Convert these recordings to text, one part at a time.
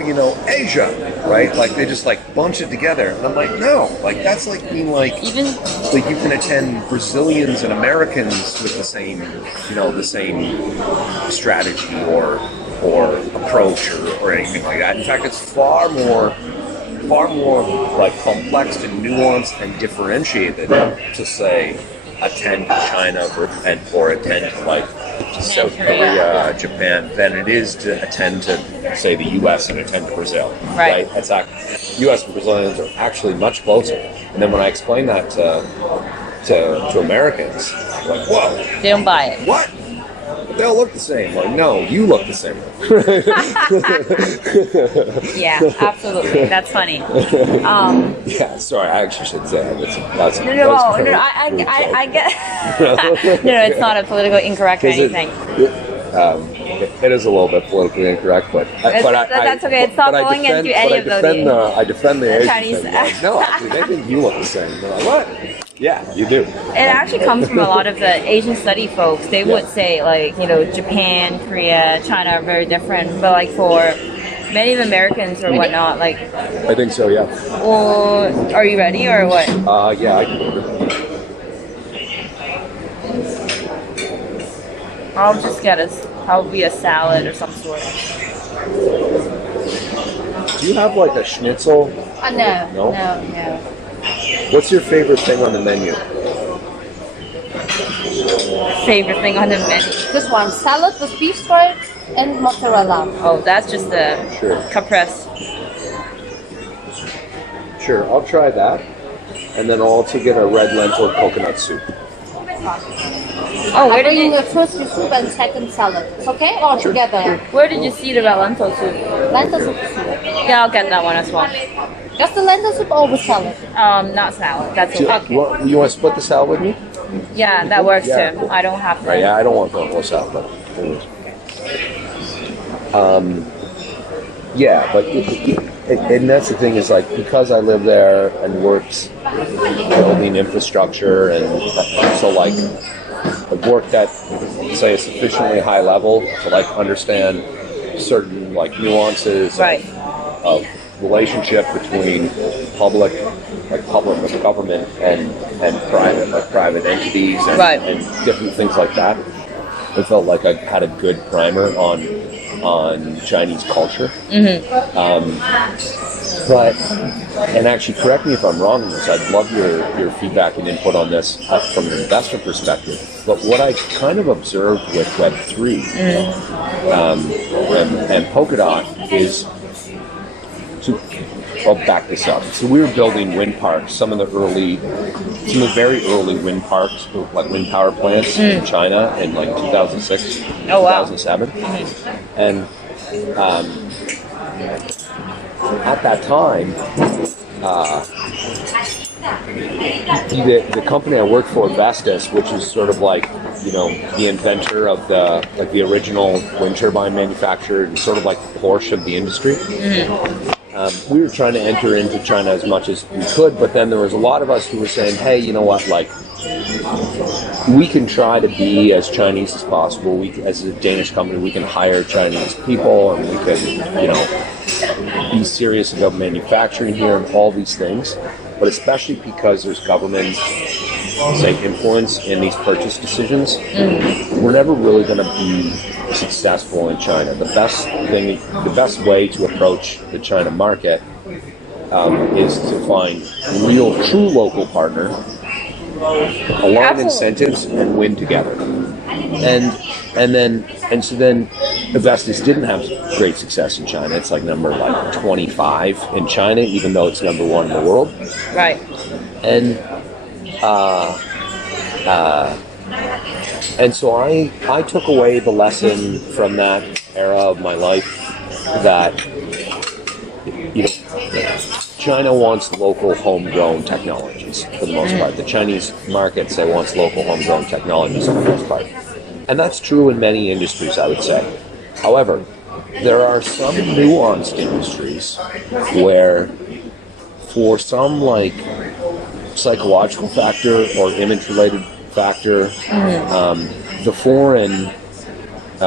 oh, Asia, right? Like they just like bunch it together, and I'm like, no, like that's like being like Even like you can attend Brazilians and Americans with the same, the same strategy or approach or anything like that. In fact, it's far more like complex and nuanced and differentiated to say attend to China or attend to like South Korea, Japan, than it is to attend to say the U.S. and attend to Brazil. Right. It's U.S. and Brazilians are actually much closer. And then when I explain that to Americans, they're like, whoa, they don't buy it. what? They all look the same. Like, no, you look the same. Yeah, absolutely. That's funny. Yeah, sorry, I actually should say that's I get. No, it's not a political incorrect or anything. It is a little bit politically incorrect, but that's okay. It's not going into any of those. I defend the Asian Chinese. thing. Like, no, actually, they think you look the same. They're like, what? Yeah, you do. It actually comes from a lot of the Asian study folks. They would say like, Japan, Korea, China are very different, but like for many of the Americans or whatnot, like. I think so. Yeah. Well, are you ready or what? Yeah, I can order. I'll just get probably a salad or some sort. Do you have like a schnitzel? No. What's your favorite thing on the menu? Favorite thing on the menu? This one, salad with beef stripes and mozzarella. Oh, that's just the caprese. Sure, I'll try that. And then I'll also get a red lentil coconut soup. Oh, where did you the first soup and second salad? It's okay? Or together? Where did you see the red lentil soup? Lentil soup. Yeah, I'll get that one as well. Just the lentil soup or with salad? Not salad. That's okay. You want to split the salad with me? Yeah, that works too. Cool. I don't have to. Yeah, I don't want the whole salad, but anyways. Yeah, but and that's the thing is like because I live there and worked building infrastructure and so like I've worked at say a sufficiently high level to like understand certain like nuances of relationship between public government and private entities and different things like that. I felt like I had a good primer on Chinese culture. But and actually correct me if I'm wrong on this, I'd love your feedback and input on this from an investor perspective. But what I kind of observed with Web3 and Polkadot is I'll back this up. So we were building wind parks, some of the very early wind parks, like wind power plants in China in like 2006, 2007. And at that time, the company I worked for, Vestas, which is sort of like, the inventor of the original wind turbine manufacturer and sort of like Porsche of the industry. We were trying to enter into China as much as we could, but then there was a lot of us who were saying, hey, you know what, like, we can try to be as Chinese as possible. As a Danish company, we can hire Chinese people, and we can, be serious about manufacturing here and all these things. But especially because there's government, say, influence in these purchase decisions, we're never really going to be successful in China. The best way to approach the China market is to find true local partner, align incentives, and win together. And so then Vestas didn't have great success in China. It's like number 25 in China, even though it's number 1 in the world. Right. And so I took away the lesson from that era of my life that China wants local homegrown technologies for the most part. The Chinese market wants local homegrown technologies for the most part. And that's true in many industries, I would say. However, there are some nuanced industries where for some psychological factor or image-related factor, the foreign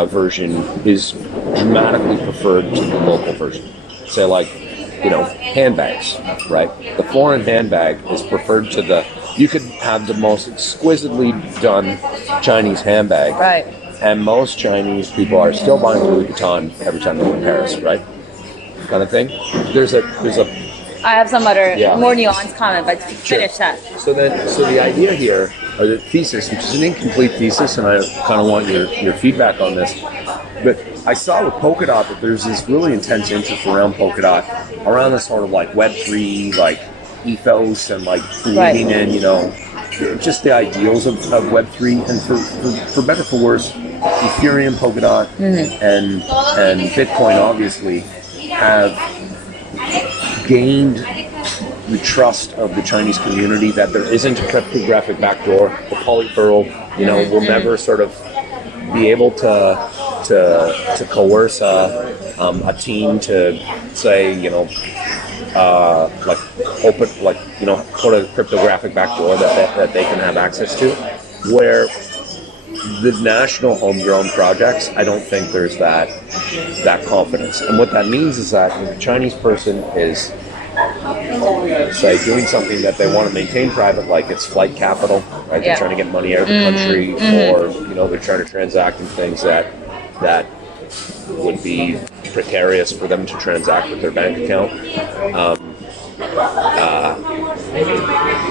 version is dramatically preferred to the local version. Say like, handbags, right? The foreign handbag is preferred to the. You could have the most exquisitely done Chinese handbag, Right. and most Chinese people are still buying Louis Vuitton every time they go to Paris, right? Kind of thing. There's a. I have some other Yeah. more nuanced comment, but finish that. So the idea here, or the thesis, which is an incomplete thesis, and I kind of want your feedback on this. But I saw with Polkadot that there's this really intense interest around Polkadot, around this sort of like Web3, like ethos, and like believing in, just the ideals of Web3, and for better or for worse, Ethereum, Polkadot, and Bitcoin obviously have gained the trust of the Chinese community that there isn't a cryptographic backdoor. The polyfurl, will never sort of be able to coerce a team to say, like open, like put a cryptographic backdoor that they can have access to. Where the national homegrown projects, I don't think there's that confidence. And what that means is that if a Chinese person is, say, doing something that they want to maintain private, like it's flight capital, right? They're trying to get money out of the country, or they're trying to transact in things that would be precarious for them to transact with their bank account.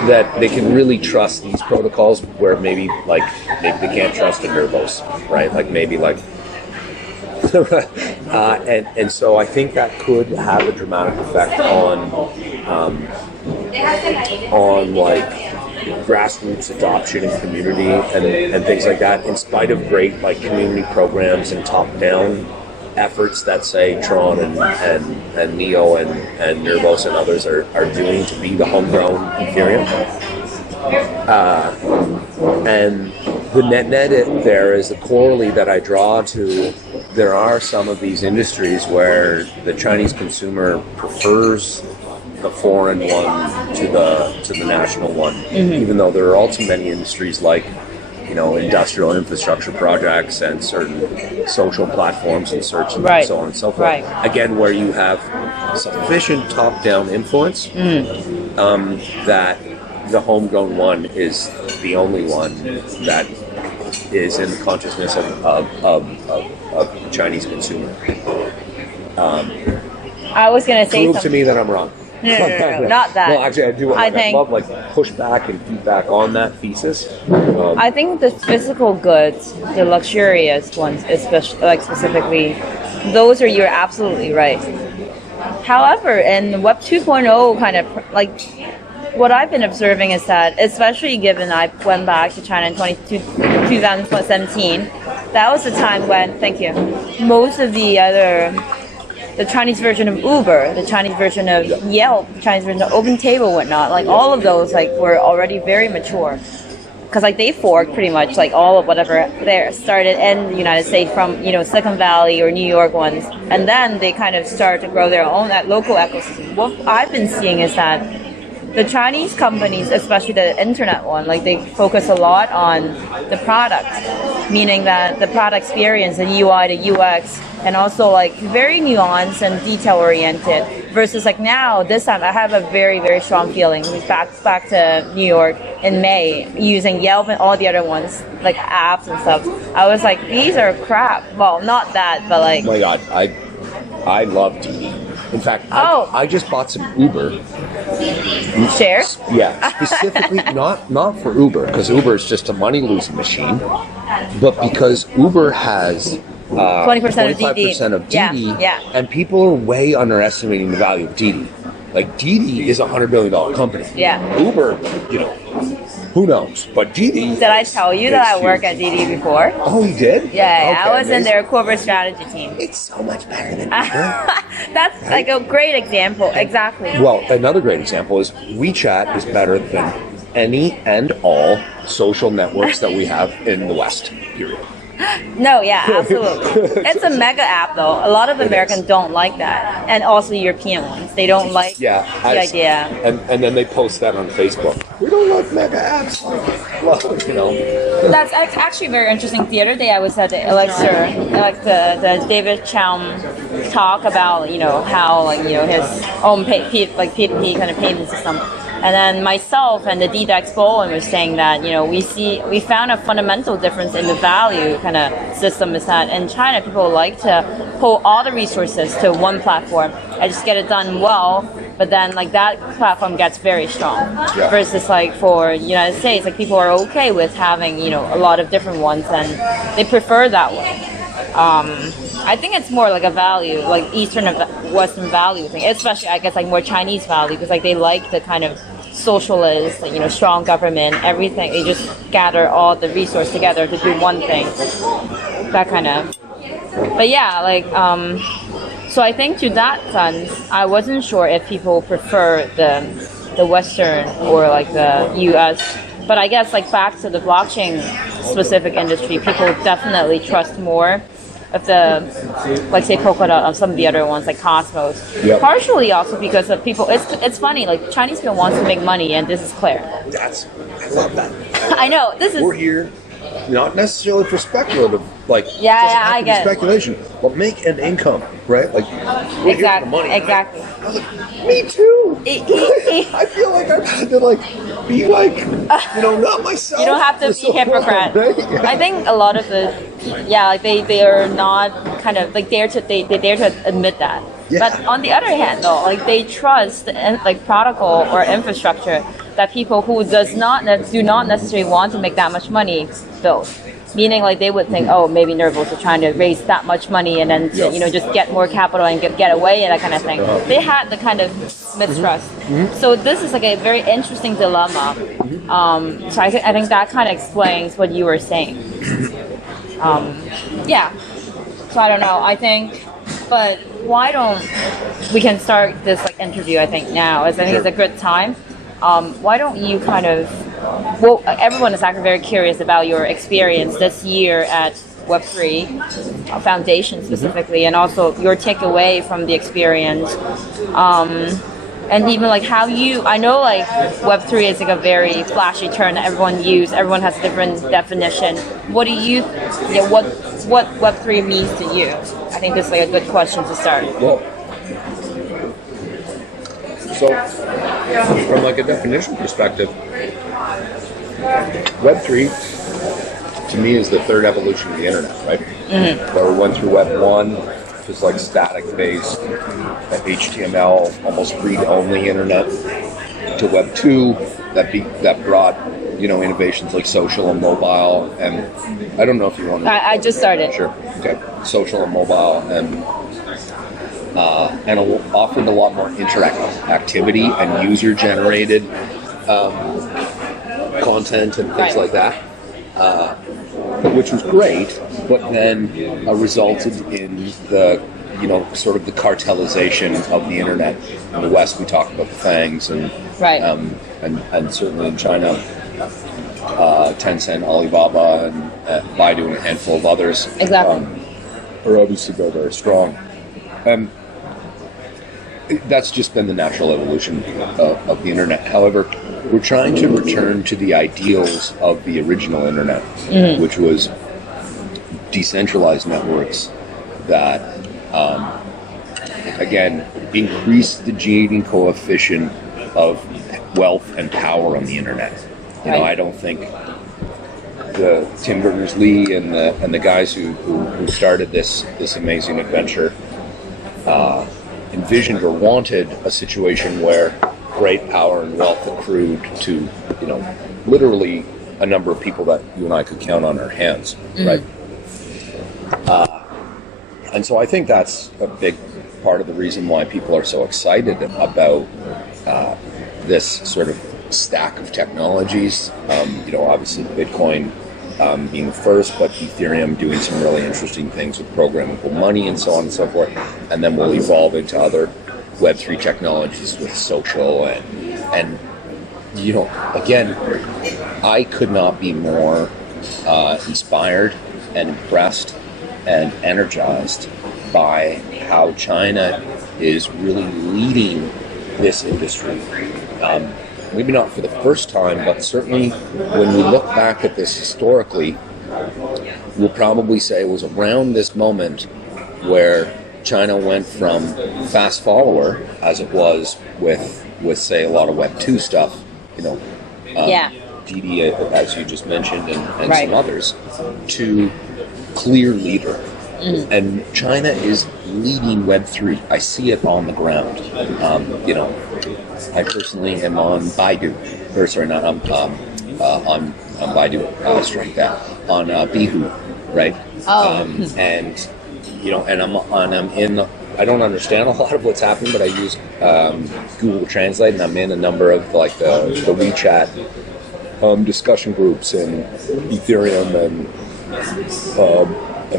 That they can really trust these protocols, where maybe they can't trust a Nervos, right? Like maybe like. And so I think that could have a dramatic effect on like grassroots adoption and community and things like that, in spite of great like community programs and top-down efforts that say Tron and Neo and Nervos and others are doing to be the homegrown Ethereum. And the net there is the corollary that I draw to. There are some of these industries where the Chinese consumer prefers the foreign one to the national one, even though there are also many industries like industrial infrastructure projects and certain social platforms and search and so on and so forth. Right. Again, where you have sufficient top-down influence that the homegrown one is the only one that is in the consciousness of the Chinese consumer. I was going to say Prove something. to me that I'm wrong. No, not that. Well, actually, I do. I think- love pushback and feedback on that thesis. I think the physical goods, the luxurious ones, especially specifically, those are, you're absolutely right. However, in Web 2.0 kind of what I've been observing is that, especially given I went back to China in 2017, that was the time when, most of the Chinese version of Uber, the Chinese version of Yelp, the Chinese version of OpenTable, whatnot, all of those were already very mature. Because they forked pretty much all of whatever there started in the United States from Silicon Valley or New York ones, and then they kind of start to grow their own local ecosystem. What I've been seeing is that the Chinese companies, especially the internet one, they focus a lot on the product, meaning that the product experience, the UI, the UX, and also very nuanced and detail oriented. Versus now, this time I have a very, very strong feeling. Back to New York in May, using Yelp and all the other ones, apps and stuff. I was like, these are crap. Well, not that, but oh my God, I love DD. In fact, I just bought some Uber. Shares? Yeah, specifically not for Uber, because Uber is just a money-losing machine, but because Uber has 20% of 25% of Didi, yeah. And people are way underestimating the value of Didi. Didi is a $100 billion company. Yeah. Uber, who knows? But Didi. Did I tell you that I work at Didi before? Oh, you did? Yeah, Okay, I was in amazing. their corporate strategy team. It's so much better than Uber. That's a great example. Exactly. Well, another great example is WeChat is better than any and all social networks that we have in the West, period. No, yeah, absolutely. It's a mega app, though. A lot of Americans don't like that, and also European ones. They don't like the idea. And then they post that on Facebook. We don't like mega apps. Well, That's actually very interesting. The other day I was at the Elixir, like the David Chow talk about, how his own P2P kind of payment system. And then myself and the DDEX Bowen was saying that, we found a fundamental difference in the value kind of system is that in China, people like to pull all the resources to one platform and just get it done well. But then that platform gets very strong. Yeah. Versus for United States, people are okay with having, a lot of different ones and they prefer that one. I think it's more like a value, like Eastern and Western value thing, especially I guess more Chinese value because they like the kind of socialist, strong government, everything. They just gather all the resource together to do one thing. That kind of. But yeah, so I think to that sense, I wasn't sure if people prefer the Western or the U.S. But I guess back to the blockchain specific industry, people definitely trust more of the, say Polkadot, of some of the other ones like Cosmos. Yep. Partially also because of people. It's funny. Chinese people want to make money, and this is clear. I love that. I know this is. We're here, not necessarily for speculative, I get it. speculation, but make an income, right? We're here for Exactly. money. Exactly. I was like, me too. I feel like I've had to be not myself. You don't have to for be so hypocrite. long, right? Yeah. I think a lot of they are not kind of they dare to admit that. Yeah. But on the other hand, though, they trust protocol or infrastructure that people who do not necessarily want to make that much money build. Meaning, they would think, oh, maybe Nervals are trying to raise that much money and then just get more capital and get away and that kind of thing. Uh-huh. They had the kind of mistrust. Mm-hmm. So this is a very interesting dilemma. So I think that kind of explains what you were saying. Yeah. So I don't know. I think, but why don't we can start this interview? I think now, as I think it's a good time. Why don't you kind of? Well, everyone is actually very curious about your experience this year at Web3 Foundation specifically, and also your takeaway from the experience. And even how I know Web3 is a very flashy term that everyone has a different definition. What do you, what Web3 means to you? I think this is a good question to start. Well, so from a definition perspective, Web3 to me is the third evolution of the internet, right? Mm-hmm. Where we went through Web 1, just static-based HTML, almost read-only internet, to Web 2 that brought innovations like social and mobile, and I don't know if you want to. I just started. Sure. Okay. Social and mobile, and offered a lot more interactivity and user-generated content and things like that, which was great, but then resulted in the sort of the cartelization of the internet. In the West, we talk about the FANGs, and right. And certainly in China, Tencent, Alibaba, and Baidu, and a handful of others. Exactly. Are obviously very, very strong. That's just been the natural evolution of the internet. However, we're trying to return to the ideals of the original internet, which was decentralized networks that, again, increase the Gini coefficient of wealth and power on the internet. Right. I don't think the Tim Berners-Lee and the guys who started this amazing adventure envisioned or wanted a situation where great power and wealth accrued to, literally a number of people that you and I could count on our hands, right? And so I think that's a big part of the reason why people are so excited about this sort of stack of technologies. Obviously Bitcoin being the first, but Ethereum doing some really interesting things with programmable money and so on and so forth. And then we'll evolve into other Web3 technologies with social and again, I could not be more inspired and impressed and energized by how China is really leading this industry. maybe not for the first time, but certainly when we look back at this historically, we'll probably say it was around this moment where China went from fast follower, as it was with say a lot of Web 2 stuff, DD, as you just mentioned, and right. some others, to clear leader. And China is leading Web 3. I see it on the ground. I personally am on Baidu, or sorry, not on Baidu, strike that, on Bihu, right? And I'm in. I don't understand a lot of what's happening, but I use Google Translate, and I'm in a number of like the WeChat discussion groups and Ethereum and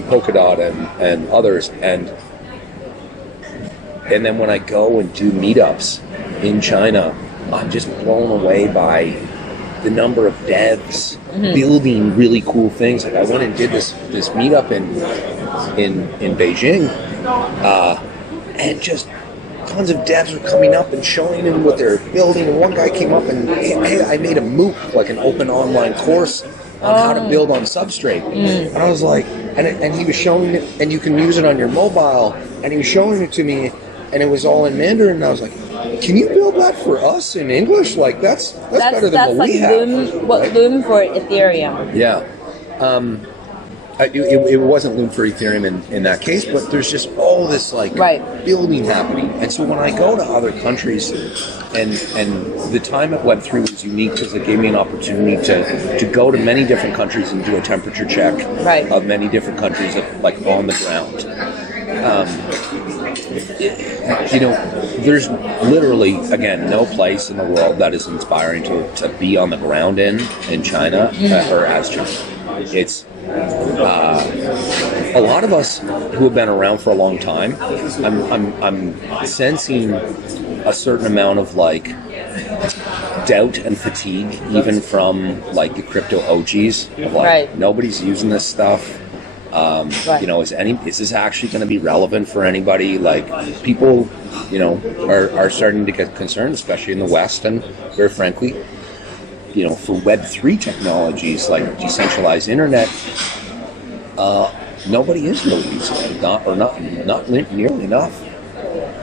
Polkadot and others, and then when I go and do meetups in China, I'm just blown away by the number of devs building really cool things. Like I went and did this meetup in Beijing, and just tons of devs were coming up and showing them what they're building. And one guy came up and, hey, I made a MOOC, like an open online course on how to build on Substrate. And I was like, and he was showing it, and you can use it on your mobile, and he was showing it to me, and it was all in Mandarin, and I was like, can you build that for us in English? Like that's better than what we have. Loom for Ethereum. Yeah. It wasn't Loom for Ethereum in that case, but there's just all this building happening. And so when I go to other countries, and the time at Web3 was unique because it gave me an opportunity to go to many different countries and do a temperature check of many different countries, like on the ground. There's literally, again, no place in the world that is inspiring to be on the ground in China or as China. It's a lot of us who have been around for a long time. I'm sensing a certain amount of doubt and fatigue, even from the crypto OGs. Of nobody's using this stuff. Is this actually going to be relevant for anybody? People, are starting to get concerned, especially in the West, and very frankly, for Web3 technologies like decentralized internet, nobody is really using it, not nearly enough.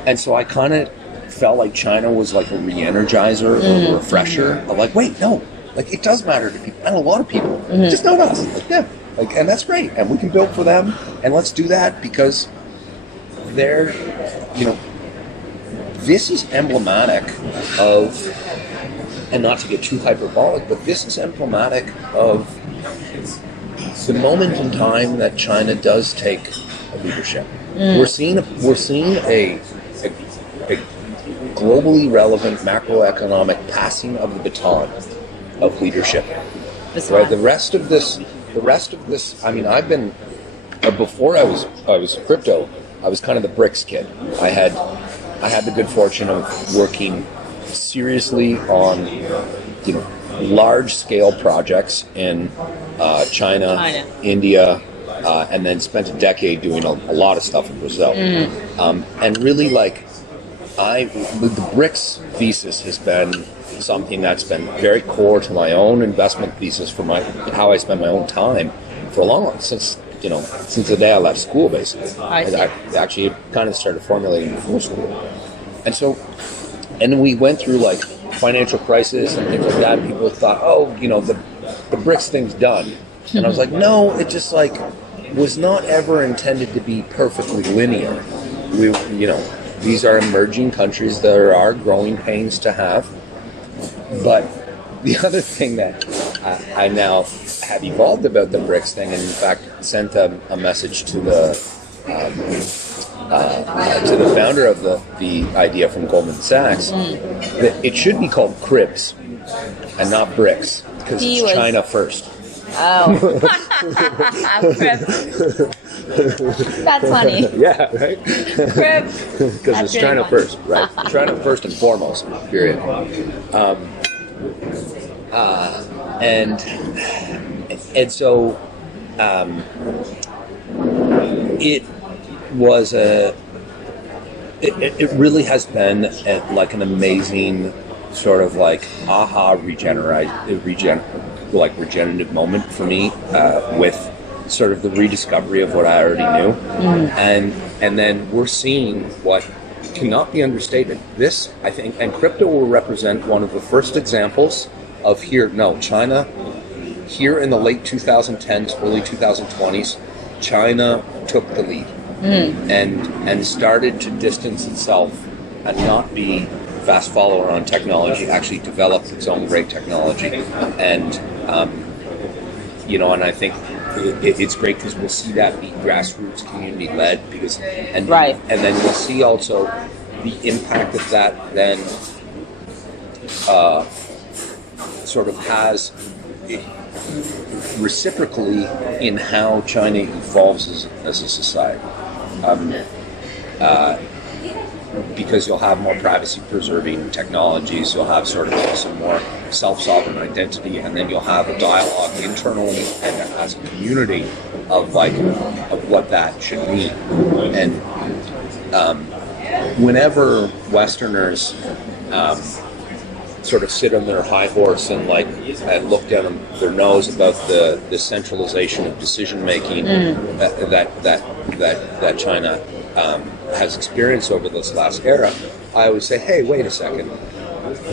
And so I kind of felt like China was like a re-energizer or a refresher of wait, no, it does matter to people, and a lot of people, just not us. And that's great, and we can build for them, and let's do that because they're, this is emblematic of, and not to get too hyperbolic, but this is emblematic of the moment in time that China does take leadership. We're seeing a globally relevant macroeconomic passing of the baton of leadership. Right. The rest of this. I mean, I've been before I was crypto. I was kind of the BRICS kid. I had the good fortune of working seriously on large scale projects in China, India, and then spent a decade doing a lot of stuff in Brazil. And really, the BRICS thesis has been something that's been very core to my own investment thesis for how I spend my own time for a long since the day I left school, basically. I actually kind of started formulating before school, and then we went through financial crisis and things like that. And people thought, the BRICS thing's done, and I was like, no, it just was not ever intended to be perfectly linear. These are emerging countries. There are growing pains to have. But the other thing that I now have evolved about the BRICS thing, and in fact sent a message to the founder of the idea from Goldman Sachs, that it should be called CRIBS and not BRICS because it's China first. Oh, that's funny. Yeah, right. Cribs. Because it's China first, right? China first and foremost. Period. And so it was it really has been an amazing sort of like regenerative moment for me with sort of the rediscovery of what I already knew, and then we're seeing what cannot be understated. This, I think, and crypto will represent one of the first examples of China, here in the late 2010s, early 2020s, China took the lead and started to distance itself and not be fast follower on technology, actually developed its own great technology. And, and I think it's great because we'll see that be grassroots, community-led, and then we'll see also the impact of that then sort of has reciprocally in how China evolves as a society. Because you'll have more privacy-preserving technologies, you'll have sort of some more self-sovereign identity, and then you'll have a dialogue internally and as a community of what that should mean. And whenever Westerners sort of sit on their high horse and look down their nose about the centralization of decision making that China has experienced over this last era, I always say, hey, wait a second.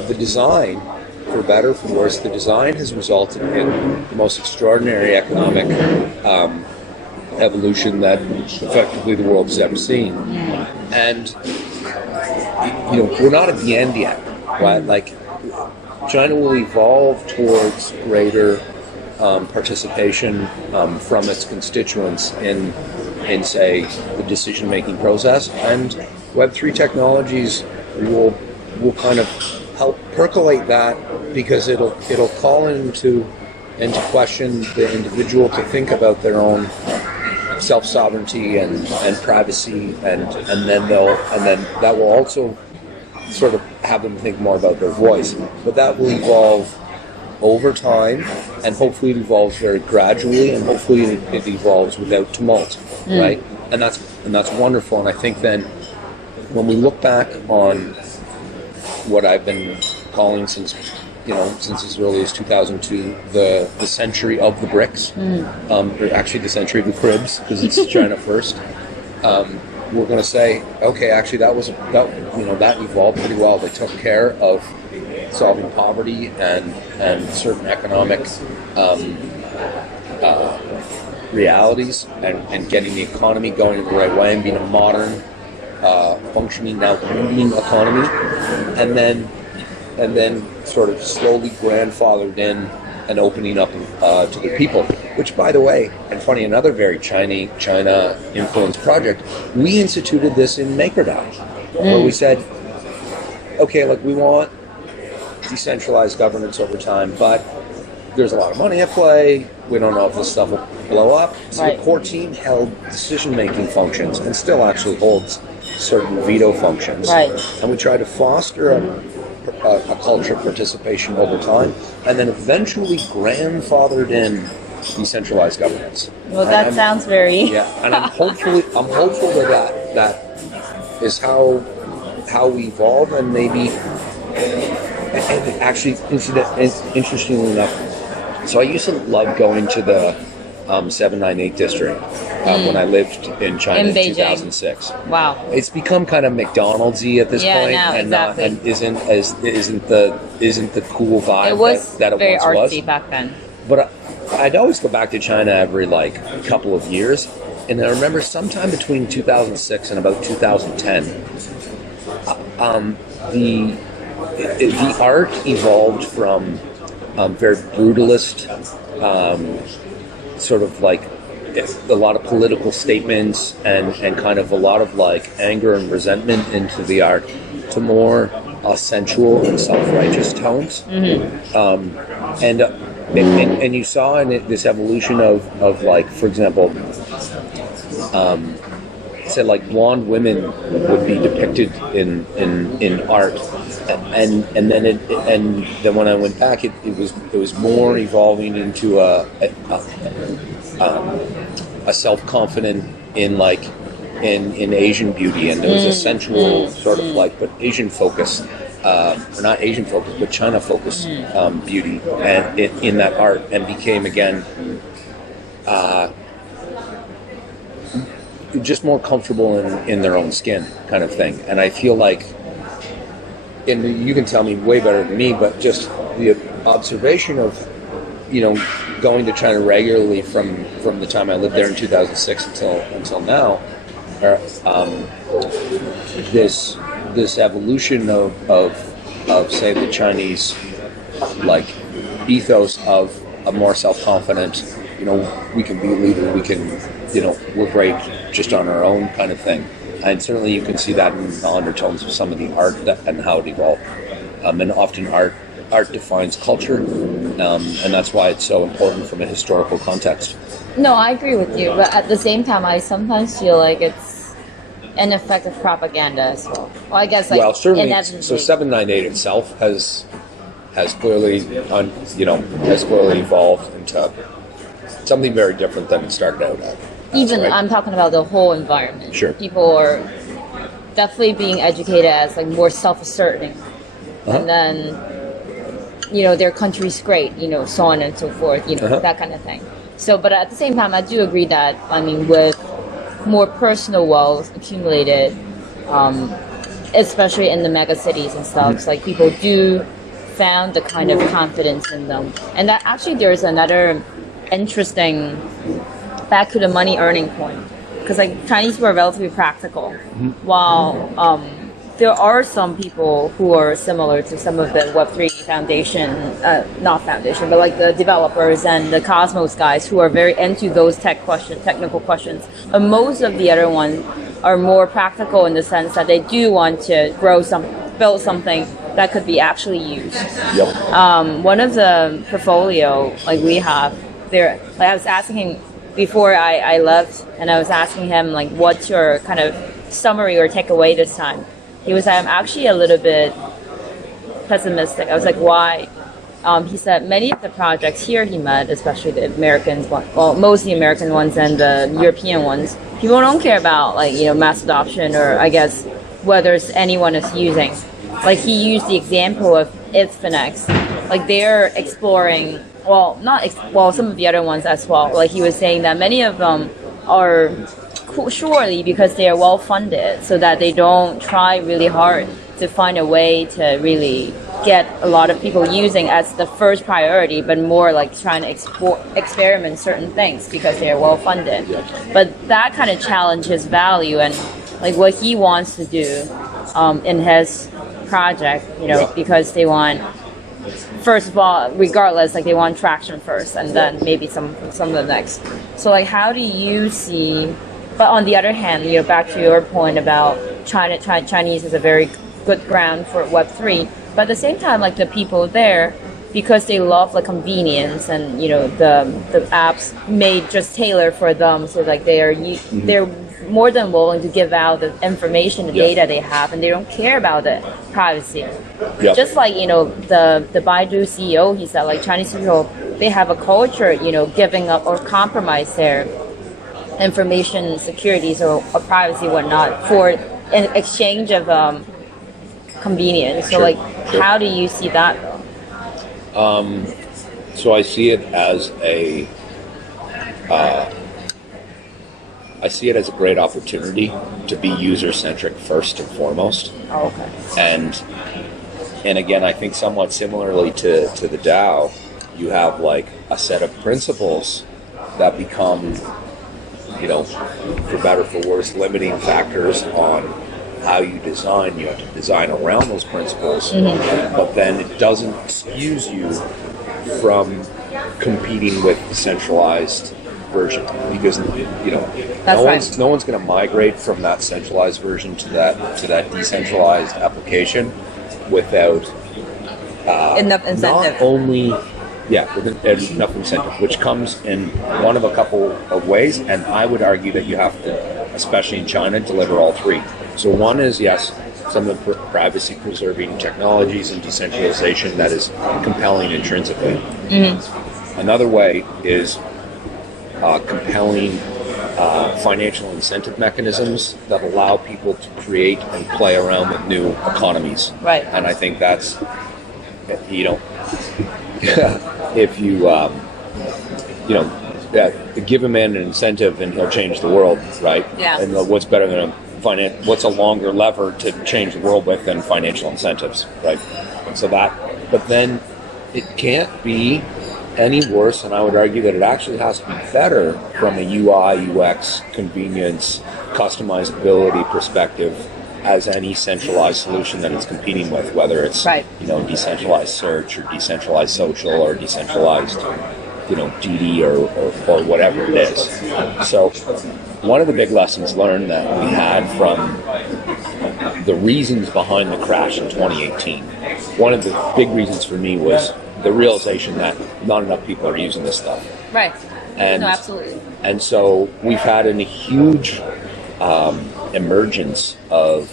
The design, for better or for worse, the design has resulted in the most extraordinary economic evolution that effectively the world has ever seen. And we're not at the end yet, right? Like, China will evolve towards greater participation from its constituents in say the decision-making process, and Web3 technologies will kind of help percolate that, because it'll call into question the individual to think about their own self-sovereignty and privacy, and then that will also sort of have them think more about their voice. But that will evolve over time, and hopefully it evolves very gradually, and hopefully it evolves without tumult, right? And that's wonderful. And I think then when we look back on what I've been calling since as early as 2002, the century of the BRICS, or actually the century of the Cribs, because it's China first. We're going to say, okay, actually that evolved pretty well. They took care of solving poverty and certain economic realities, and getting the economy going the right way, and being a modern, functioning, now booming economy, and then sort of slowly grandfathered in and opening up to the people. Which, by the way, and funny, another very China influenced project, we instituted this in MakerDAO, where we said, okay, look, we want decentralized governance over time, but there's a lot of money at play. We don't know if this stuff will blow up. So the core team held decision-making functions and still actually holds certain veto functions. Right. And we tried to foster a culture of participation over time, and then eventually grandfathered in decentralized governance. Well, that sounds very... Yeah, and I'm hopeful that is how we evolve, and maybe... And actually, interestingly enough, so I used to love going to the 798 district when I lived in China in 2006. Wow, it's become kind of McDonald's-y at this point, now, and exactly. isn't the cool vibe that it very once was. artsy back then. But I'd always go back to China every couple of years, and I remember sometime between 2006 and about 2010, the art evolved from very brutalist, sort of like a lot of political statements and kind of a lot of anger and resentment into the art, to more sensual and self-righteous tones. And you saw in it this evolution of for example, say blonde women would be depicted in art, and then when I went back, it was more evolving into a self-confident in Asian beauty, and there was a sensual sort of but Asian focus, or not Asian focused, but China focused beauty and in that art, and became again just more comfortable in their own skin, kind of thing. And I feel like, and you can tell me way better than me, but just the observation of, going to China regularly from the time I lived there in 2006 until now, this evolution of say the Chinese like ethos of a more self-confident, we can be a leader, we can, we're great just on our own kind of thing. And certainly you can see that in the undertones of some of the art and how it evolved. And often art defines culture, and that's why it's so important from a historical context. No, I agree with you, but at the same time, I sometimes feel like it's an effect of propaganda as well. Well, I guess certainly. inevitably. So 798 itself has clearly evolved into something very different than it started out at. Even right. I'm talking about the whole environment. Sure. People are definitely being educated as like more self-asserting, and then their country's great, so on and so forth, that kind of thing. So, but at the same time, I do agree that with more personal wealth accumulated, especially in the mega cities and stuff, like people do found the kind of confidence in them, and that actually there's another interesting. Back to the money earning point, because like Chinese people are relatively practical, while there are some people who are similar to some of the Web3 foundation, not foundation, but like the developers and the Cosmos guys who are very into those technical questions. But most of the other ones are more practical in the sense that they do want to build something that could be actually used. Yep. One of the portfolio like we have there, like I was asking him before I left, and I was asking him like, what's your kind of summary or takeaway this time? He was like, I'm actually a little bit pessimistic. I was like, why? He said many of the projects here he met, especially the Americans, most of the American ones and the European ones, people don't care about like mass adoption or I guess whether anyone is using. Like he used the example of Itfinex, like they're exploring. Some of the other ones as well. Like he was saying that many of them are surely because they are well funded, so that they don't try really hard to find a way to really get a lot of people using as the first priority, but more like trying to experiment certain things because they are well funded. But that kind of challenges value and like what he wants to do in his project, because they want. First of all, regardless, like they want traction first, and then maybe some of the next. So, like, how do you see? But on the other hand, back to your point about Chinese is a very good ground for Web3. But at the same time, like the people there, because they love the convenience and the apps made just tailored for them, so like they're more than willing to give out the information, the data they have, and they don't care about the privacy. Yep. Just like the Baidu CEO, he said like Chinese people, they have a culture giving up or compromise their information securities or privacy whatnot for an exchange of convenience. So how do you see that though? So I see it as a great opportunity to be user-centric first and foremost. Oh, okay. And again, I think somewhat similarly to the DAO, you have like a set of principles that become, for better or for worse, limiting factors on how you design. You have to design around those principles, but then it doesn't excuse you from competing with the centralized version, because no one's going to migrate from that centralized version to that decentralized application without enough incentive. Not only with enough incentive, which comes in one of a couple of ways, and I would argue that you have to, especially in China, deliver all three. So one is some of the privacy preserving technologies and decentralization that is compelling intrinsically. Another way is compelling financial incentive mechanisms that allow people to create and play around with new economies. Right. And I think that's, you know, if you, give a man an incentive and he'll change the world, right? Yeah. And what's better than what's a longer lever to change the world with than financial incentives, right? So but then it can't be any worse, and I would argue that it actually has to be better from a UI, UX, convenience, customizability perspective as any centralized solution that it's competing with, whether it's decentralized search or decentralized social or decentralized DD or whatever it is. So one of the big lessons learned that we had from the reasons behind the crash in 2018, one of the big reasons for me was the realization that not enough people are using this stuff. Right. And, no, absolutely. And so we've had a huge emergence of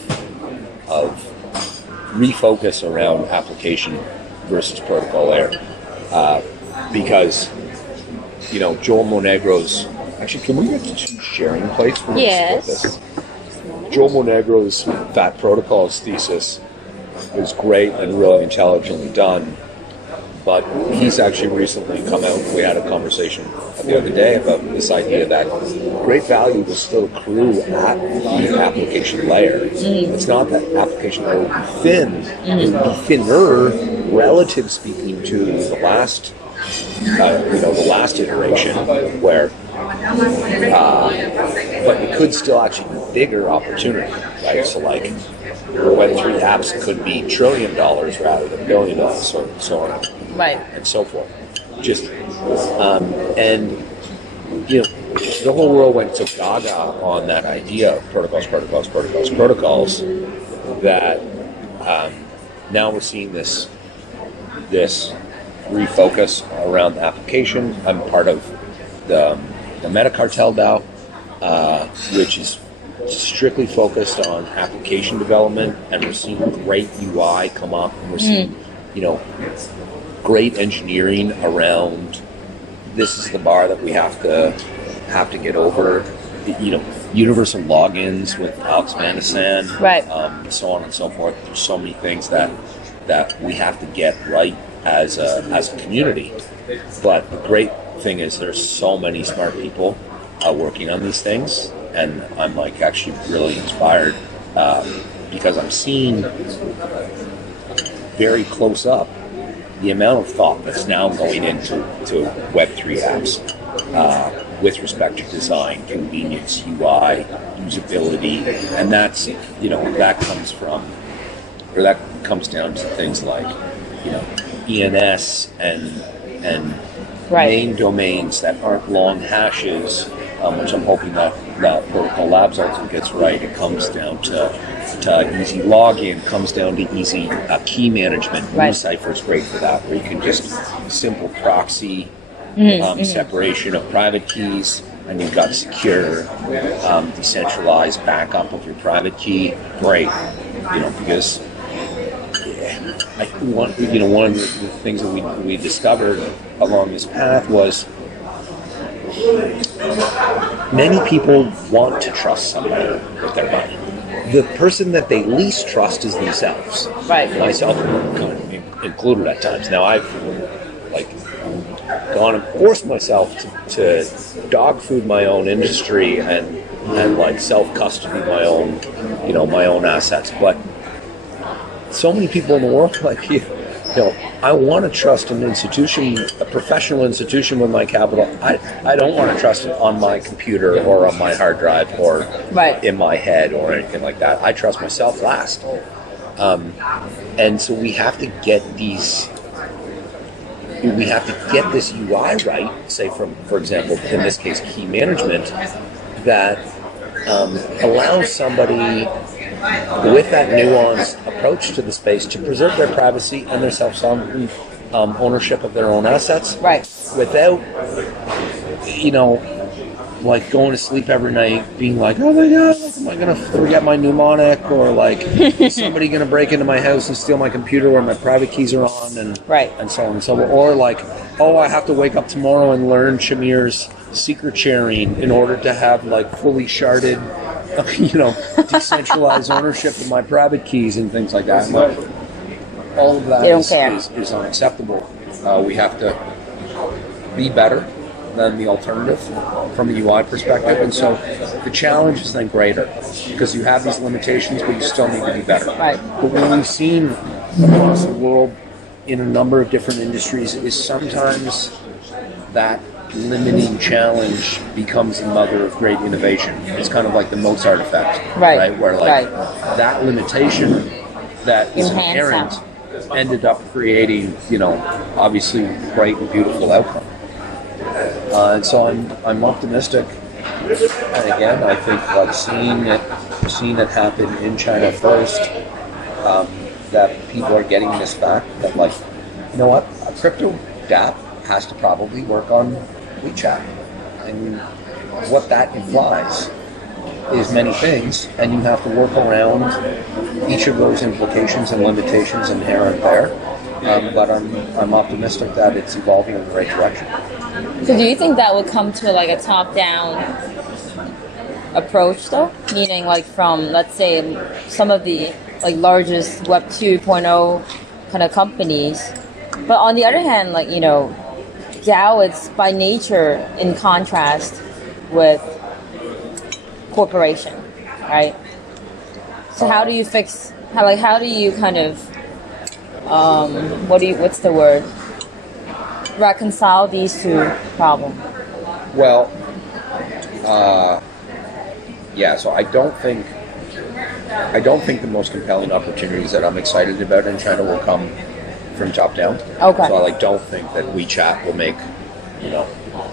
refocus around application versus protocol layer. Because, Joel Monegro's... Actually, can we get to sharing place? Yes. Joel Monegro's Fat Protocols thesis was great and really intelligently done. But he's actually recently come out. We had a conversation the other day about this idea that great value will still accrue at the application layer. It's not that application layer will be thin. It will be thinner, relative speaking, to the last, the last iteration, where, but it could still actually be bigger opportunity, right? So like, Web3 apps could be $1 trillion rather than $1 billion, so on. Right. And so forth. Just, the whole world went so gaga on that idea of protocols, that now we're seeing this refocus around the application. I'm part of the Meta Cartel DAO, which is strictly focused on application development, and we're seeing great UI come up, and we're seeing, great engineering around this is the bar that we have to get over. Universal logins with Alex Manasan, right? So on and so forth. There's so many things that we have to get right as a community. But the great thing is there's so many smart people working on these things, and I'm actually really inspired because I'm seeing very close up the amount of thought that's now going into Web3 apps with respect to design, convenience, UI, usability, and that's that comes down to things like ENS and main domains that aren't long hashes, which I'm hoping that Protocol Labs also gets right. It comes down to easy login, comes down to easy key management. Right. Cypher is great for that, where you can just simple proxy separation of private keys, and you've got secure, decentralized backup of your private key. Great, because one of the things that we discovered along this path was many people want to trust somebody with their money. The person that they least trust is themselves. Right. Myself kind of included at times. Now I've gone and forced myself to dog food my own industry and self-custody my own assets. But so many people in the world I want to trust an institution, a professional institution with my capital. I don't want to trust it on my computer or on my hard drive or in my head or anything like that. I trust myself last. And so we have to get this UI right, say for example, in this case, key management, that allows somebody with that nuanced approach to the space to preserve their privacy and their self-sovereign ownership of their own assets, right? Without, going to sleep every night being like, oh my god, am I going to forget my mnemonic, or is somebody going to break into my house and steal my computer where my private keys are on, and so on and so on, or oh, I have to wake up tomorrow and learn Shamir's secret sharing in order to have like fully sharded, decentralized ownership of my private keys and things like that. Like, all of that They don't care. is unacceptable. We have to be better than the alternative from a UI perspective, and so the challenge is then greater because you have these limitations, but you still need to be better. Right. But what we've seen across the world in a number of different industries is sometimes that limiting challenge becomes the mother of great innovation. It's kind of like the Mozart effect, Right. Where like that limitation that is Enhance inherent that. ended up creating, obviously great and beautiful outcome. And so I'm optimistic. And again, I think like seeing it happen in China first, that people are getting this fact that like, you know what, a crypto dApp has to probably work on WeChat. I mean, what that implies is many things, and you have to work around each of those implications and limitations inherent there. But I'm optimistic that it's evolving in the right direction. So do you think that would come to like a top-down approach though? Meaning like from, let's say, some of the like largest Web 2.0 kind of companies. But on the other hand, like, DAO, it's by nature in contrast with corporation, right? So how do you fix, how do you kind of, what's the word? Reconcile these two problems? Well, so I don't think the most compelling opportunities that I'm excited about in China will come from top down. Okay. So I don't think that WeChat will make,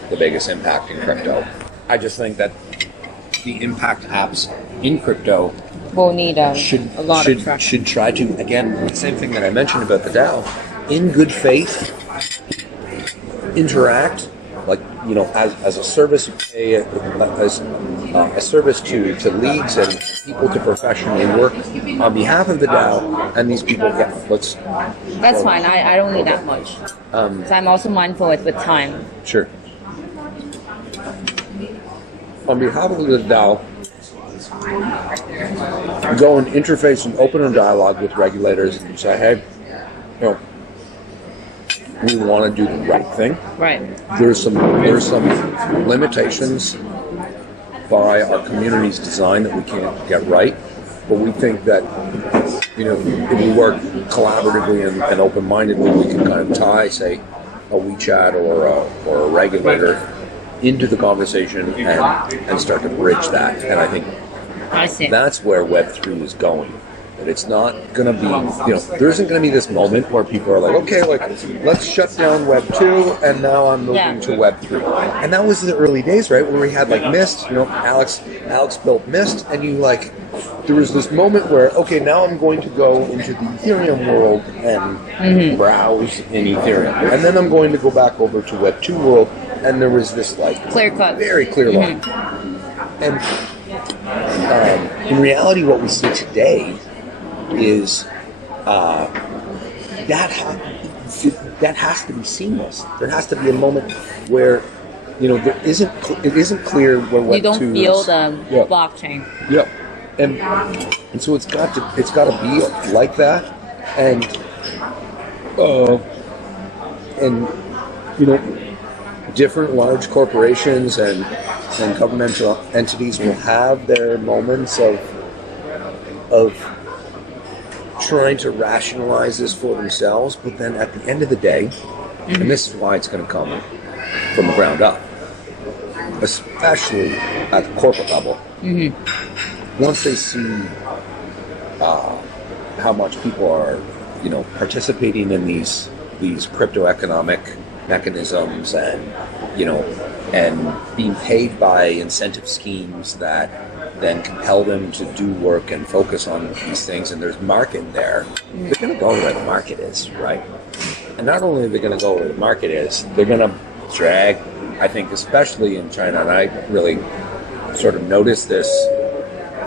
the biggest impact in crypto. I just think that the impact apps in crypto We'll need a lot of traction. should try to, again, the same thing that I mentioned about the DAO, in good faith, interact, like, as a service, you pay as a service to leagues and people to professionally work on behalf of the DAO, and these people get, That's fine. I don't need that much. So I'm also mindful with time. Sure. On behalf of the DAO, go and interface and open a dialogue with regulators and say, hey, we want to do the right thing. Right. There's some limitations by our community's design that we can't get right, but we think that if we work collaboratively and open-mindedly, we can kind of tie, say, a WeChat or a regulator into the conversation and start to bridge that. And I think that's where Web3 is going. That it's not going to be, there isn't going to be this moment where people are like, okay, let's shut down Web 2 and now I'm moving to Web 3. And that was the early days, right, where we had like Mist, Alex built Mist, and there was this moment where, okay, now I'm going to go into the Ethereum world and browse in Ethereum. And then I'm going to go back over to Web 2 world, and there was this like clear cut, very clear line. And in reality, what we see today is that has to be seamless. There has to be a moment where it isn't clear where Web 2 you don't feel the blockchain. Yeah, and so it's got to be like that, and different large corporations and governmental entities will have their moments of trying to rationalize this for themselves, but then at the end of the day, and this is why it's going to come from the ground up, especially at the corporate level, once they see how much people are, participating in these crypto economic mechanisms and being paid by incentive schemes that then compel them to do work and focus on these things, and there's market there, they're going to go where the market is, right? And not only are they going to go where the market is, they're going to drag, I think, especially in China, and I really sort of noticed this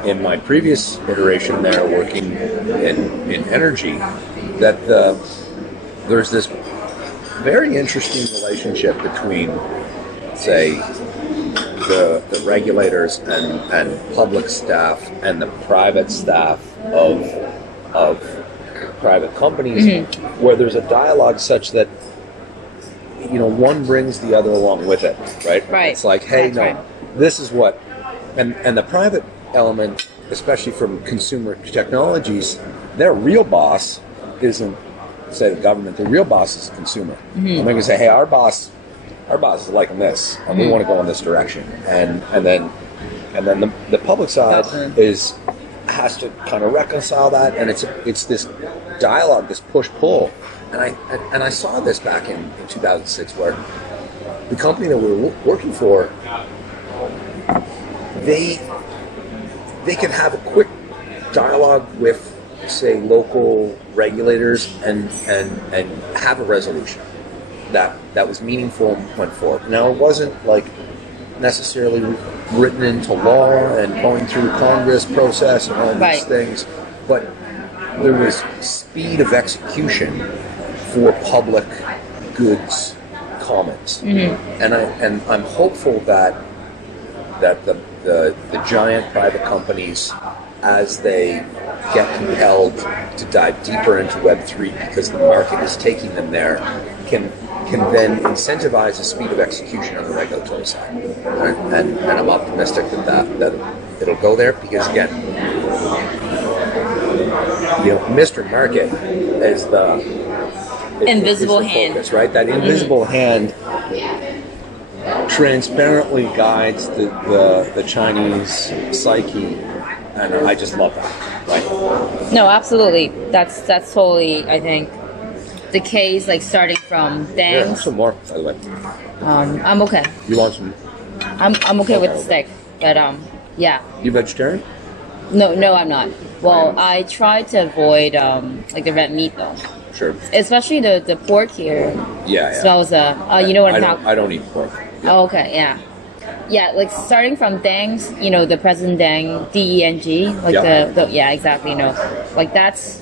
in my previous iteration there working in energy, that there's this very interesting relationship between, say, the regulators and public staff and the private staff of private companies, where there's a dialogue such that one brings the other along with it, right? Right. It's like, hey, That's no, right. this is what, and the private element, especially from consumer technologies, their real boss isn't, say, the government. The real boss is the consumer. And they can say, hey, our boss is liking this, and we want to go in this direction, and then the public side has to kind of reconcile that, and it's this dialogue, this push pull, and I saw this back in 2006, where the company that we were working for, they could have a quick dialogue with, say, local regulators and have a resolution that was meaningful and went forward. Now, it wasn't like necessarily written into law and going through Congress process and all these things, but there was speed of execution for public goods comments, and I'm hopeful that the giant private companies, as they get compelled to dive deeper into Web3 because the market is taking them there, can then incentivize the speed of execution on the regulatory side. And I'm optimistic that it'll go there, because again, Mr. Market is the invisible is the hand, focus, right? That invisible hand transparently guides the Chinese psyche, and I just love that. Right? No, absolutely. That's totally, I think, the case. Like starting from Here, Dangs. some more, by the way. I'm okay. You want some? I'm okay with the steak, but yeah. You vegetarian? No, I'm not. Well, I try to avoid like the red meat though. Sure. Especially the pork here. Yeah. Smells you know what I'm talking. I don't eat pork. Oh, okay, yeah. Yeah, like starting from Deng's, the President Deng, DENG, like the yeah, exactly, like that's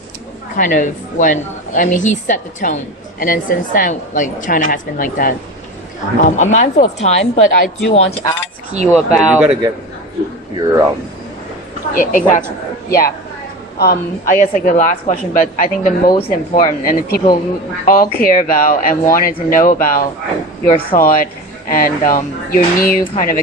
kind of when, he set the tone, and then since then, like China has been like that. I'm mindful of time, but I do want to ask you about. Yeah, you got to get your Yeah, exactly. Yeah. I guess like the last question, but I think the most important, and the people who all care about and wanted to know about your thought and your new kind of,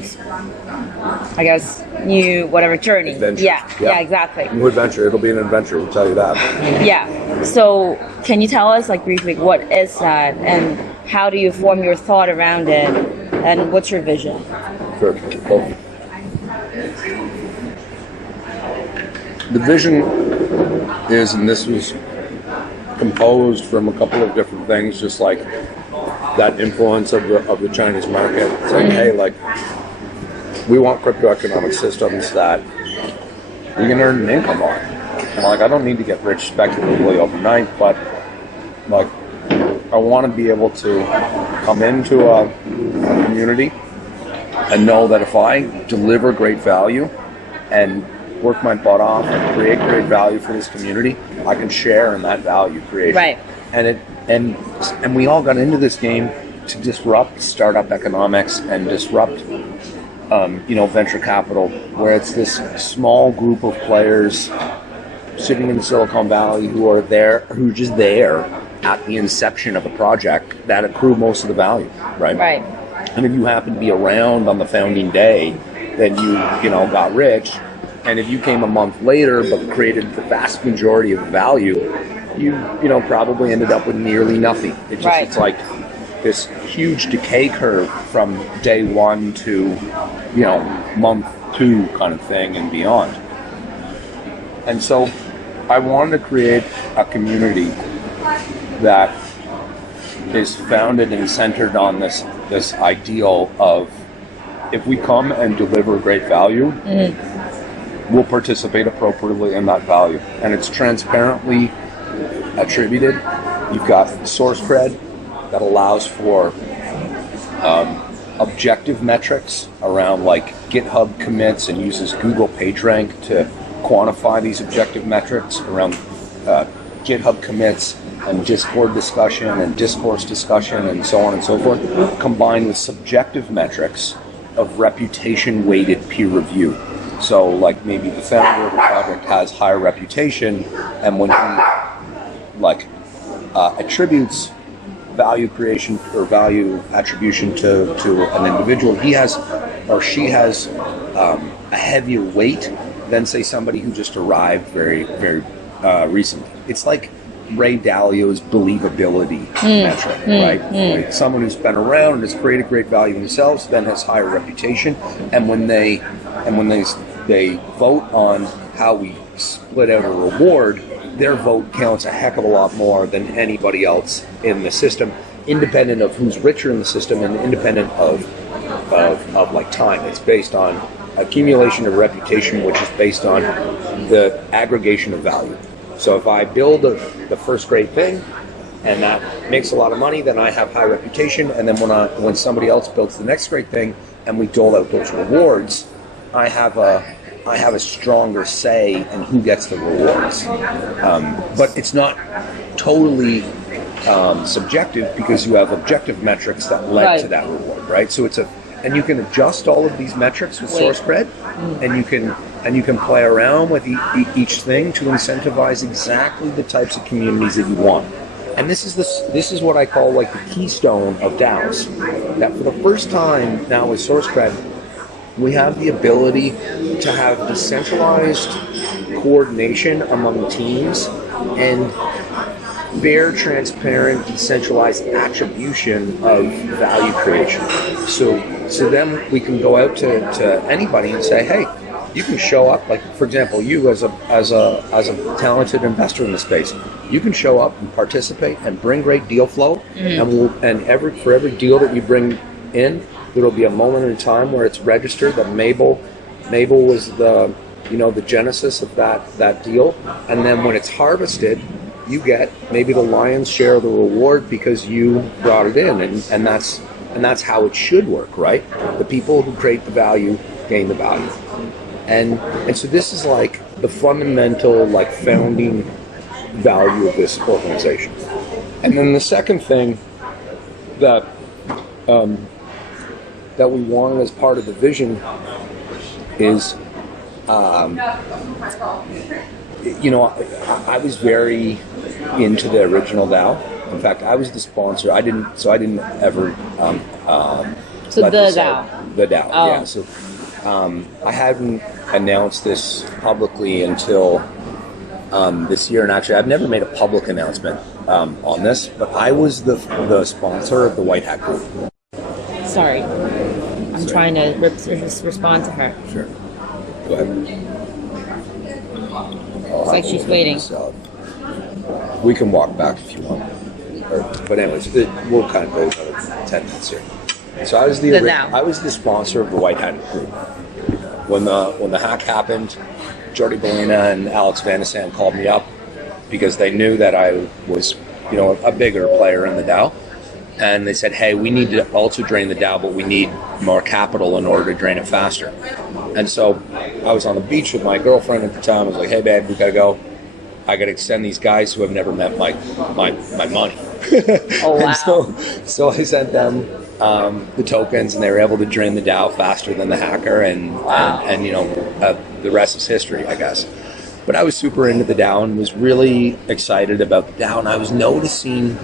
new whatever journey. Adventure. Yeah, exactly. New adventure. It'll be an adventure. We'll tell you that. Yeah. So can you tell us like briefly what is that, and how do you form your thought around it, and what's your vision? Sure. Well, the vision is, and this was composed from a couple of different things, just like that influence of the Chinese market. It's like, hey, like, we want crypto economic systems that we can earn an income on. And like, I don't need to get rich speculatively overnight, but like, I want to be able to come into a community and know that if I deliver great value and work my butt off and create great value for this community, I can share in that value creation. Right. And we all got into this game to disrupt startup economics and disrupt venture capital, where it's this small group of players sitting in Silicon Valley who are just there at the inception of a project that accrue most of the value, right? Right. And if you happen to be around on the founding day, then you got rich. And if you came a month later but created the vast majority of the value, you probably ended up with nearly nothing. It's like this huge decay curve from day one to month 2 kind of thing and beyond. And so I wanted to create a community that is founded and centered on this ideal of, if we come and deliver great value, we'll participate appropriately in that value. And it's transparently attributed. You've got source cred that allows for objective metrics around like GitHub commits, and uses Google PageRank to quantify these objective metrics around GitHub commits and Discord discussion and discourse discussion and so on and so forth, combined with subjective metrics of reputation-weighted peer review. So, like maybe the founder of the project has higher reputation, and when he attributes value creation or value attribution to an individual, he has or she has a heavier weight than, say, somebody who just arrived very, very recently. It's like Ray Dalio's believability metric, right? Like someone who's been around and has created great value themselves then has higher reputation, and when they vote on how we split out a reward, their vote counts a heck of a lot more than anybody else in the system, independent of who's richer in the system and independent of like time. It's based on accumulation of reputation, which is based on the aggregation of value. So if I build the first great thing and that makes a lot of money, then I have high reputation. And then when somebody else builds the next great thing and we dole out those rewards, I have a stronger say in who gets the rewards. But it's not totally subjective because you have objective metrics that led to that reward, right? So and you can adjust all of these metrics with SourceCred, and you can play around with each thing to incentivize exactly the types of communities that you want. And this is what I call like the keystone of DAOs. That for the first time now with SourceCred, we have the ability to have decentralized coordination among teams and fair, transparent, decentralized attribution of value creation. So then we can go out to anybody and say, hey, you can show up, like for example, you as a talented investor in the space, you can show up and participate and bring great deal flow, and for every deal that you bring in, there will be a moment in time where it's registered that Mable was the genesis of that deal, and then when it's harvested, you get maybe the lion's share of the reward because you brought it in, and that's how it should work, right? The people who create the value gain the value, and so this is like the fundamental like founding value of this organization. And then the second thing that we wanted as part of the vision is, I was very into the original DAO. In fact, I was the sponsor. I didn't ever. So the DAO. The DAO, oh. yeah. So I hadn't announced this publicly until this year, and actually, I've never made a public announcement on this. But I was the sponsor of the White Hat Group. Sorry, I'm trying to respond to her. Sure. Go ahead. It's like she's waiting. We can walk back if you want. But anyways, we'll kind of go another 10 minutes here. So I was the sponsor of the White Hat Group. When the hack happened, Jordi Bolina and Alex Vanasan called me up because they knew that I was, a bigger player in the DAO. And they said, hey, we need to also drain the DAO, but we need more capital in order to drain it faster. And so I was on the beach with my girlfriend at the time. I was like, hey, babe, we got to go. I got to extend these guys who have never met my money. Oh, wow. And so I sent them the tokens, and they were able to drain the DAO faster than the hacker. And the rest is history, I guess. But I was super into the DAO and was really excited about the DAO. And I was noticing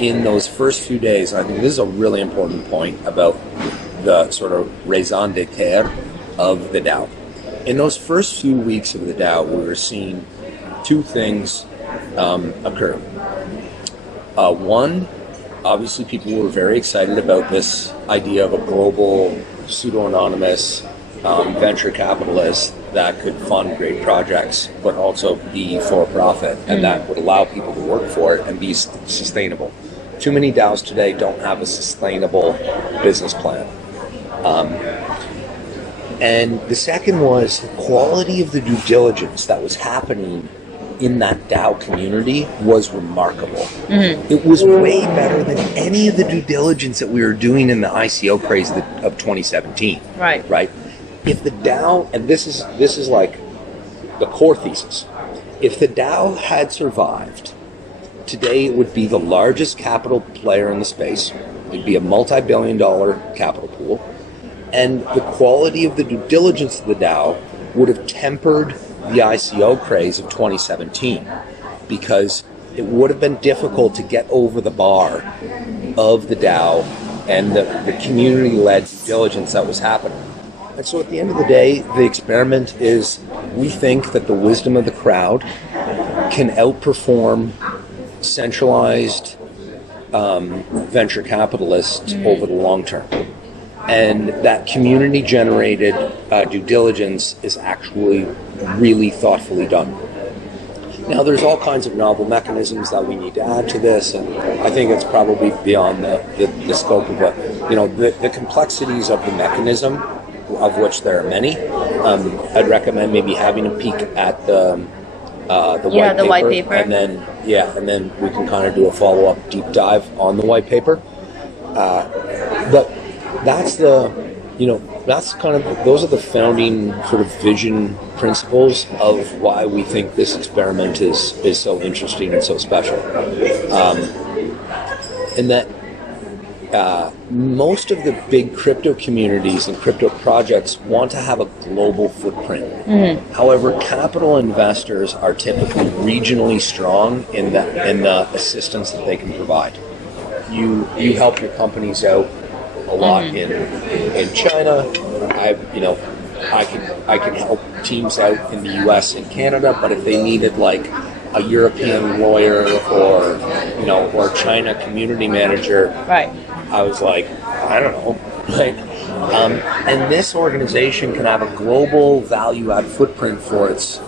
in those first few days, I think this is a really important point about the sort of raison d'etre of the DAO. In those first few weeks of the DAO, we were seeing two things occur. One, obviously people were very excited about this idea of a global, pseudo-anonymous venture capitalist that could fund great projects, but also be for-profit, and that would allow people to work for it and be sustainable. Too many DAOs today don't have a sustainable business plan. And the second was the quality of the due diligence that was happening in that DAO community was remarkable. It was way better than any of the due diligence that we were doing in the ICO craze of 2017. Right? If the DAO, and this is like the core thesis, if the DAO had survived, today it would be the largest capital player in the space. It'd be a multi-billion-dollar capital pool. And the quality of the due diligence of the DAO would have tempered the ICO craze of 2017, because it would have been difficult to get over the bar of the DAO and the community-led due diligence that was happening. And so at the end of the day, the experiment is, we think that the wisdom of the crowd can outperform centralized venture capitalists over the long term. And that community-generated due diligence is actually really thoughtfully done. Now, there's all kinds of novel mechanisms that we need to add to this, and I think it's probably beyond the scope of the complexities of the mechanism, of which there are many. I'd recommend maybe having a peek at the white paper, and then we can kind of do a follow-up deep dive on the white paper. But that's those are the founding sort of vision principles of why we think this experiment is so interesting and so special. And that most of the big crypto communities and crypto projects want to have a global footprint. Mm-hmm. However, capital investors are typically regionally strong in the assistance that they can provide. You help your companies out a lot in China. I can help teams out in the U.S. and Canada, but if they needed like a European lawyer or China community manager, right, I was like, I don't know, right? And this organization can have a global value add footprint for its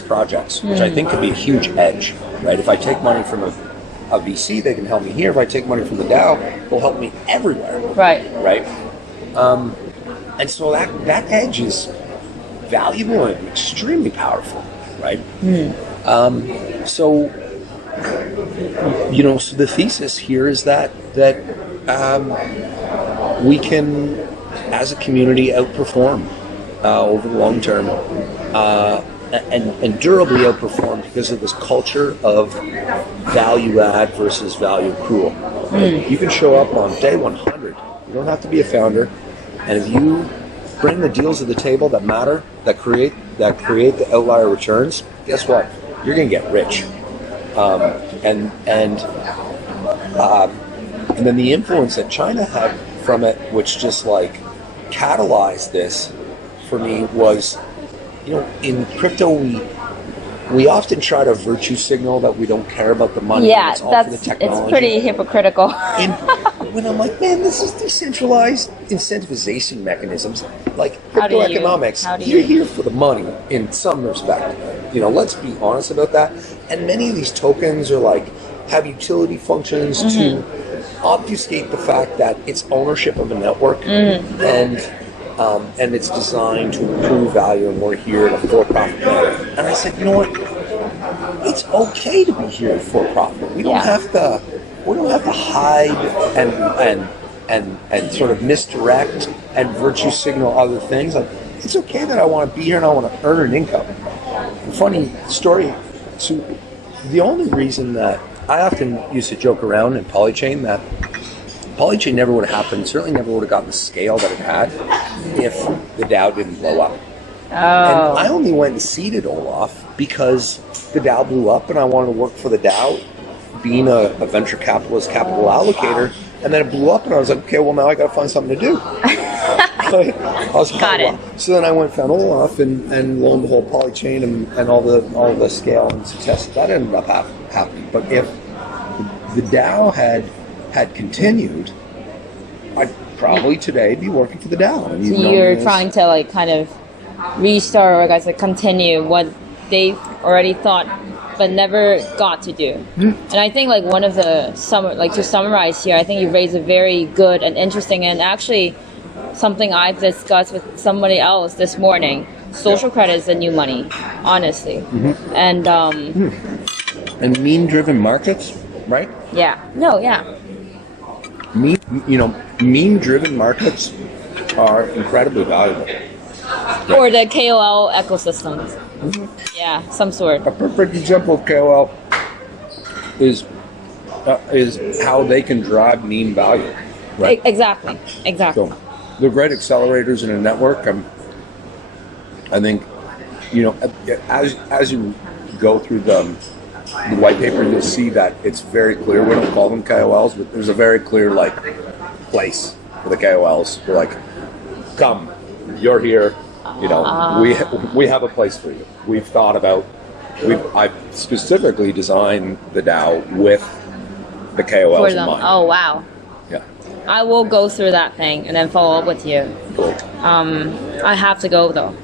projects, which I think could be a huge edge, right? If I take money from a VC, they can help me here. If I take money from the DAO, they'll help me everywhere. Right. And so that edge is valuable and extremely powerful, right? So the thesis here is that we can, as a community, outperform over the long term, and durably outperform because of this culture of value add versus value accrual. Right? You can show up on day 100. You don't have to be a founder, and if you bring the deals to the table that matter, that create the outlier returns, guess what? You're going to get rich. And then the influence that China had from it, which just like catalyzed this for me, was, in crypto we often try to virtue signal that we don't care about the money. Yeah, it's all for the technology. It's pretty hypocritical. And when I'm like, man, this is decentralized incentivization mechanisms, like crypto economics. You're here for the money in some respect. Let's be honest about that. And many of these tokens are like have utility functions to obfuscate the fact that it's ownership of a network, and it's designed to improve value, and we're here at a for-profit manner. And I said, you know what? It's okay to be here for profit. We don't have to. We don't have to hide and sort of misdirect and virtue signal other things. Like, it's okay that I want to be here and I want to earn an income. Funny story. So the only reason that I often used to joke around in Polychain that Polychain never would have happened, certainly never would have gotten the scale that it had if the DAO didn't blow up. Oh. And I only went and seeded Olaf because the DAO blew up and I wanted to work for the DAO, being a venture capitalist capital allocator, and then it blew up and I was like, okay, well now I got to find something to do. Got it. So then I went and found Olaf, and lo and behold, Polychain and all the scale and success that ended up happening. But if the DAO had continued, I'd probably today be working for the DAO. So you're trying to like kind of restart or guys like continue what they already thought but never got to do. And I think like one of the to summarize here, I think you raised a very good and interesting and actually something I've discussed with somebody else this morning. Social credit is the new money, honestly. And meme-driven markets, right? Yeah. No. Yeah. Meme-driven markets are incredibly valuable. Or the KOL ecosystems. Yeah, some sort. A perfect example of KOL is how they can drive meme value. Right. Exactly. they're great accelerators in a network. I think, you know, as you go through the white paper, you'll see that it's very clear. We don't call them KOLs, but there's a very clear like place for the KOLs. We're like, come, you're here. You know, we have a place for you. We've thought about. I've specifically designed the DAO with the KOLs For in them. mind. Oh wow. Yeah. I will go through that thing and then follow up with you. Cool. I have to go though.